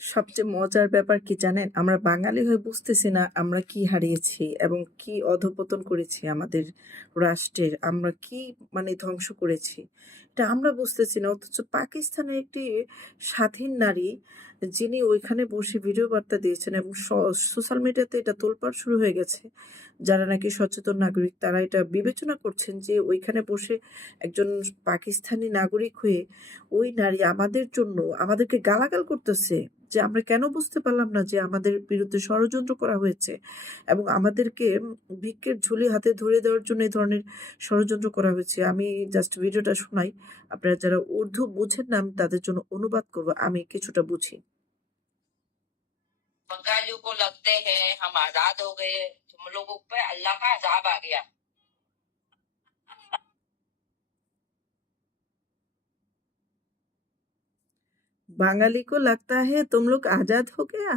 সবচেয়ে মজার ব্যাপার কি জানেন? আমরা বাঙালি হয়ে বুঝতেছি না আমরা কি হারিয়েছি এবং কি অধপতন করেছি আমাদের রাষ্ট্রের। আমরা কি মানে ধ্বংস করেছি। এটা আমরা বুঝতেছি না। অথচ পাকিস্তানের একটি স্বাধীন নারী যিনি ওইখানে বসে ভিডিও বার্তা দিয়েছেন এবং সোশ্যাল মিডিয়াতে এটা তোলপাড় শুরু হয়ে গেছে। যারা নাকি সচেতন নাগরিক, তারা এটা বিবেচনা করছেন যে ওইখানে বসে একজন পাকিস্তানি নাগরিক হয়ে ওই নারী আমাদের জন্য, আমাদেরকে গালাগাল করতেছে। যে আমরা কেন বুঝতে পারলাম না যে আমাদের বিরুদ্ধে ষড়যন্ত্র করা হয়েছে এবং আমাদেরকে ভিক্ষের ঝুলি হাতে ধরে দেওয়ার জন্য এই ধরনের ষড়যন্ত্র করা হয়েছে। আমি জাস্ট ভিডিওটা শোনাই। আপনারা যারা উর্দু বুঝেন না, আমি তাদের জন্য অনুবাদ করব। আমি কিছুটা বুঝি। बंगालियों को लगते हैं हम आजाद हो गए तुम लोगों पे अल्लाह का अजाब आ गया বাঙালি কো লাগতা হে তুম লোগ আজাদ হো গয়া?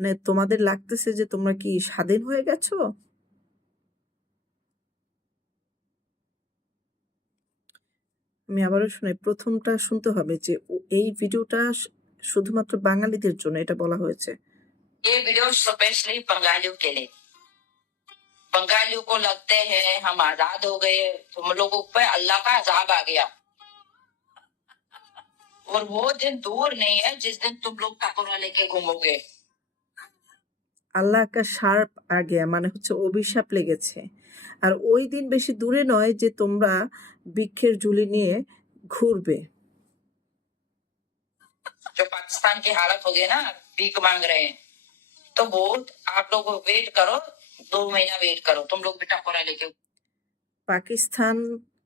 মানে তোমাদের লাগতেছে যে তোমরা কি স্বাধীন হয়ে গেছো? আমি আবারও শোনাই। ১ম টা শুনতে হবে যে ও এই ভিডিওটা স শুধুমাত্র বাঙালিদের জন্য এটা বলা হয়েছে। ये वीडियो स्पेशली बंगालियों के लिए बंगालियों को लगते हैं हम आजाद हो गए तुम लोगों पे अल्लाह का अजाब आ गया और वो दिन दूर नहीं है जिस दिन तुम लोग टकोरा लेके घूमोगे আল্লাহ কা শার্প আ গয়া মানে হচ্ছে অভিশাপ লেগেছে। আর ওই দিন বেশি দূরে নয় যে তোমরা বৃক্ষের ঝুলি নিয়ে ঘুরবে। जो पाकिस्तान की हालत हो गई ना भीख मांग रहे हैं तो वो आप लोग वेट करो दो महीना वेट करो तुम लोग भी टकोरा लेके পাকিস্তান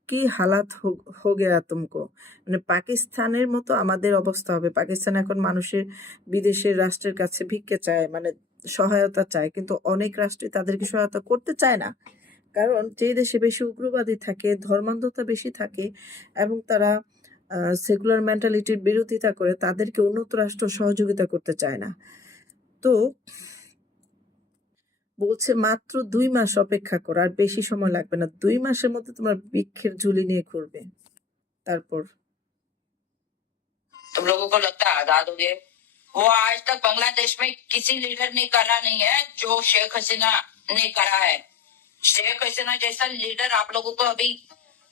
কি হালাত হো হো গয়া তুমকো? মানে পাকিস্তানের মতো আমাদের অবস্থা হবে। পাকিস্তান এখন মানুষের বিদেশের রাষ্ট্রের কাছে ভিক্ষে চায় মানে সহায়তা চায়। কিন্তু অনেক রাষ্ট্রই তাদেরকে সহায়তা করতে চায় না। কারণ যে দেশে বেশি উগ্রবাদী থাকে, ধর্মান্ধতা বেশি থাকে এবং তারা আ সেকুলার মেন্টালিটির বিরোধিতা করে তাদেরকে উন্নত রাষ্ট্র সহযোগিতা করতে চায় না। তো বলছে মাত্র ২ মাস অপেক্ষা করো। আর বেশি সময় লাগবে না। ২ মাসের মধ্যে তোমরা বৃক্ষের ঝুলি নিয়ে ঘুরবে। তারপর तुम लोगों को लगता है आजाद हो गए वो आज तक बांग्लादेश में किसी लीडर ने करा नहीं है जो शेख हसीना ने करा है शेख हसीना जैसा लीडर आप लोगों को अभी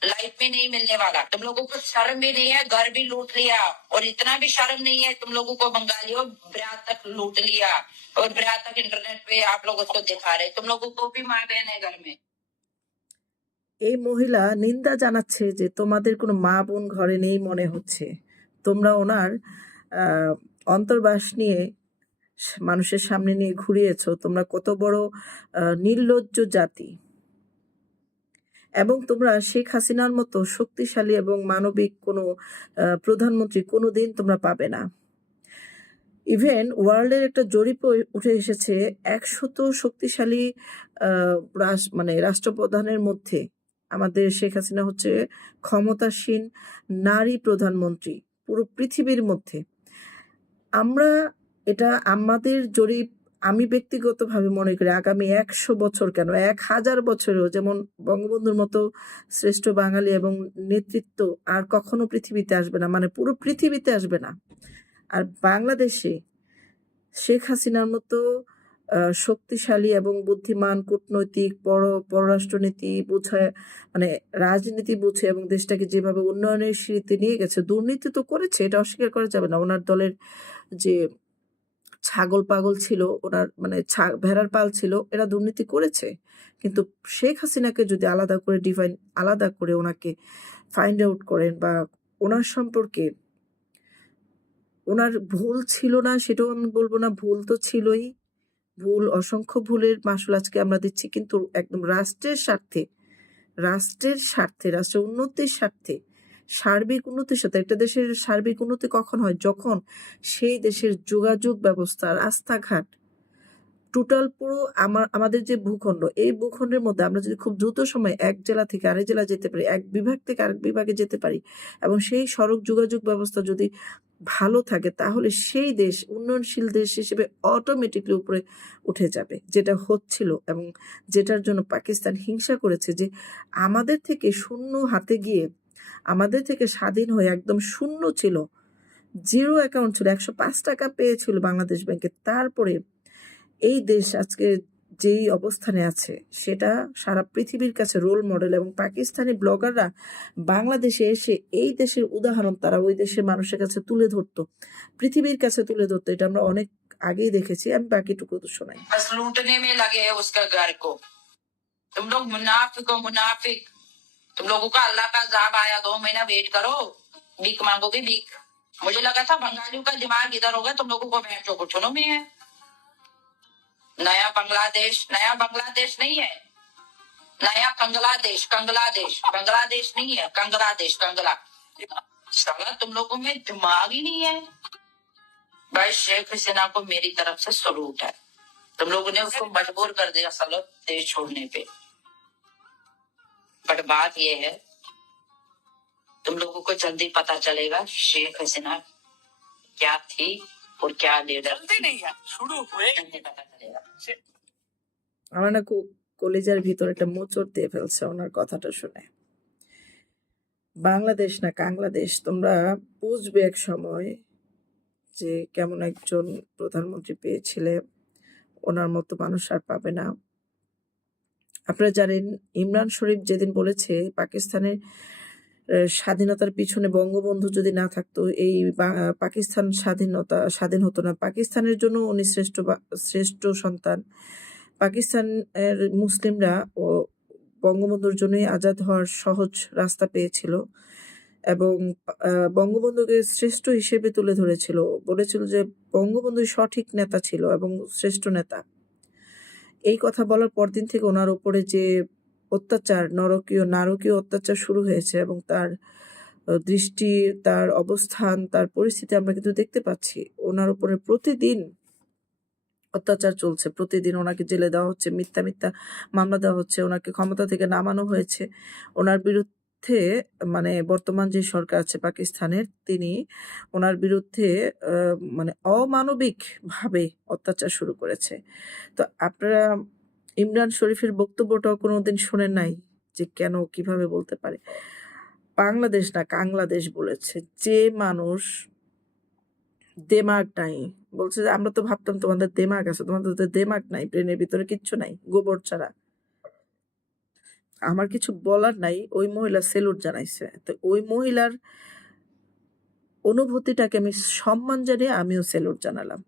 लाइफ में नहीं मिलने वाला तुम लोगों को शर्म भी नहीं है घर भी लूट लिया और इतना भी शर्म नहीं है तुम लोगों को बंगालियों ब्रात तक लूट लिया और ब्रात तक इंटरनेट पे आप लोग उसको दिखा रहे तुम लोगों को भी मार बहन है घर में এই মহিলা নিন্দা জানাচ্ছে যে তোমাদের কোনো মা-বোন ঘরে নেই মনে হচ্ছে। তোমরা ওনার আ অন্তর্বাস নিয়ে স মানুষের সামনে নিয়ে ঘুরিয়েছো। তোমরা কত বড় আ নির্লজ্জ জাতি। এবং তোমরা শেখ হাসিনার মতো শক্তিশালী এবং মানবিক কোনো প্রধানমন্ত্রী কোনোদিন তোমরা পাবে না। ইভেন ওয়ার্ল্ডের একটা জরিপও উঠে এসেছে ১০০ শক্তিশালী মানে রাষ্ট্রপ্রধানের মধ্যে আমাদের শেখ হাসিনা হচ্ছে ক্ষমতাসীন নারী প্রধানমন্ত্রী পুরো পৃথিবীর মধ্যে। আমরা এটা আমাদের জরিপ আমি ব্যক্তিগতভাবে মনে করি আগামী ১০০ বছর কেন ১০০০ বছরেও যেমন বঙ্গবন্ধুর মতো শ্রেষ্ঠ বাঙালি এবং নেতৃত্ব আর কখনো পৃথিবীতে আসবে না। মানে পুরো পৃথিবীতে আসবে না। আর বাংলাদেশে শেখ হাসিনার মতো শক্তিশালী এবং বুদ্ধিমান কূটনৈতিক পর পররাষ্ট্রনীতি বুঝে মানে রাজনীতি বুঝে এবং দেশটাকে যেভাবে উন্নয়নের সিঁড়িতে নিয়ে গেছে, দুর্নীতি তো করেছে এটা অস্বীকার করা যাবে না। ওনার দলের যে ছাগল পাগল ছিল, ওনার মানে ভেড়ার পাল ছিল এরা দুর্নীতি করেছে। কিন্তু শেখ হাসিনাকে যদি আলাদা করে ডিফাইন আলাদা করে ওনাকে ফাইন্ড আউট করেন বা ওনার সম্পর্কে ওনার ভুল ছিল না সেটাও আমি বলব না, ভুল তো ছিলই। ভুল অসংখ্য ভুলের মাসুল আজকে আমরা দিচ্ছি। কিন্তু একদম রাষ্ট্রের স্বার্থে, রাষ্ট্রের স্বার্থে, রাষ্ট্রের উন্নতির স্বার্থে, সার্বিক উন্নতির সাথে একটা দেশের সার্বিক উন্নতি কখন হয়? যখন সেই দেশের যোগাযোগ ব্যবস্থা, রাস্তাঘাট টোটাল পুরো আমার আমাদের যে ভূখণ্ড, এই ভূখণ্ডের মধ্যে আমরা যদি খুব দ্রুত সময়ে এক জেলা থেকে আরেক জেলা যেতে পারি, এক বিভাগ থেকে আরেক বিভাগে যেতে পারি এবং সেই সড়ক যোগাযোগ ব্যবস্থা যদি ভালো থাকে তাহলে সেই দেশ উন্নয়নশীল দেশ হিসেবে অটোমেটিকলি উপরে উঠে যাবে। যেটা হচ্ছিল এবং যেটার জন্য পাকিস্তান হিংসা করেছে যে আমাদের থেকে শূন্য হাতে গিয়ে আমাদের থেকে স্বাধীন হয়ে একদম শূন্য ছিল জিরো অ্যাকাউন্ট ছিল একশো পাঁচ টাকা পেয়েছিল বাংলাদেশ ব্যাংকে তারপরে এই দেশ আজকে যেই অবস্থানে আছে সেটা সারা পৃথিবীর কাছে রোল মডেল এবং পাকিস্তানি ব্লগাররা বাংলাদেশে এসে এই দেশের উদাহরণ তারা ওই দেশের মানুষের কাছে তুলে ধরতো পৃথিবীর কাছে তুলে ধরতো এটা আমরা অনেক আগেই দেখেছি আমি বাকিটুকু তো শোনাই बस लूटने में लगे हैं उसका घर को तुम लोग मुनाफिक हो मुनाफिक तुम लोगों का अल्लाह का जाब आया, दो महीना वेट करो। भीख मांगोगे भीख। मुझे लगा था बंगालियों का दिमाग इधर होगा, तुम लोगों को बैठ जो घुटनों में है। नया बांग्लादेश नया बांग्लादेश नहीं है। नया कंगलादेश कंगलादेश, बांग्लादेश नहीं है। कंगलादेश, कंगला। साला, तुम लोगों में दिमाग ही नहीं है। भाई, शेख हसीना को मेरी तरफ़ से सलूट है। तुम लोगों ने उसको मजबूर कर दिया सालो, देश छोड़ने पे। बट बात ये है तुम लोगों को जल्दी पता चलेगा शेख हसीना क्या थी और क्या लीडर चलते नहीं है शुरू हुए जल्दी पता चलेगा আমার না কো- কলেজার ভিতর একটা মোচড় দিয়ে ফেলছে ওনার কথাটা শুনে বাংলাদেশ না কাংলাদেশ তোমরা বুঝবে এক সময় যে কেমন একজন প্রধানমন্ত্রী পেয়েছিলে ওনার মতো মানুষ আর পাবে না আপনারা জানেন, ইমরান শরীফ যেদিন বলেছে পাকিস্তানের স্বাধীনতার পিছনে বঙ্গবন্ধু যদি না থাকতো, এই পাকিস্তান স্বাধীনতা, স্বাধীন হতো না। পাকিস্তানের জন্য উনি শ্রেষ্ঠ শ্রেষ্ঠ সন্তান। পাকিস্তানের মুসলিমরা ও বঙ্গবন্ধুর জন্যই আজাদ হওয়ার সহজ রাস্তা পেয়েছিল এবং বঙ্গবন্ধুকে শ্রেষ্ঠ হিসেবে তুলে ধরেছিল। বলেছিল যে বঙ্গবন্ধু সঠিক নেতা ছিল এবং শ্রেষ্ঠ নেতা। এই কথা বলার পরদিন থেকে ওনার উপরে যে অত্যাচার, নরকীয়, নারকীয় অত্যাচার শুরু হয়েছে এবং তার দৃষ্টি, তার অবস্থান, তার পরিস্থিতি আমরা কিন্তু দেখতে পাচ্ছি। ওনার উপরে প্রতিদিন অত্যাচার চলছে। প্রতিদিন ওনাকে জেলে দেওয়া হচ্ছে, মিথ্যা মিথ্যা মামলা দেওয়া হচ্ছে, ওনাকে ক্ষমতা থেকে নামানো হয়েছে। ওনার বিরুদ্ধে মানে বর্তমান যে সরকার আছে পাকিস্তানের, তিনি ওনার বিরুদ্ধে মানে অমানবিক ভাবে অত্যাচার শুরু করেছে। তো আপনারা ইমরান শরীফের বক্তব্যটাও কোনোদিন শোনেন নাই? যে কেন, কীভাবে বলতে পারে? বাংলাদেশ না, কাংলাদেশ বলেছে, যে মানুষ দেমাগ নাই। বলছে যে, আমরা তো ভাবতাম তোমাদের দেমাগ আছে, তোমাদের দেমাগ নাই, ব্রেনের ভিতরে কিচ্ছু নাই, গোবর ছাড়া। আমার কিছু বলার নাই, ওই মহিলা সেলুট জানাইছে। তো ওই মহিলার অনুভূতিটাকে আমি সম্মান জানিয়ে আমিও সেলুট জানালাম।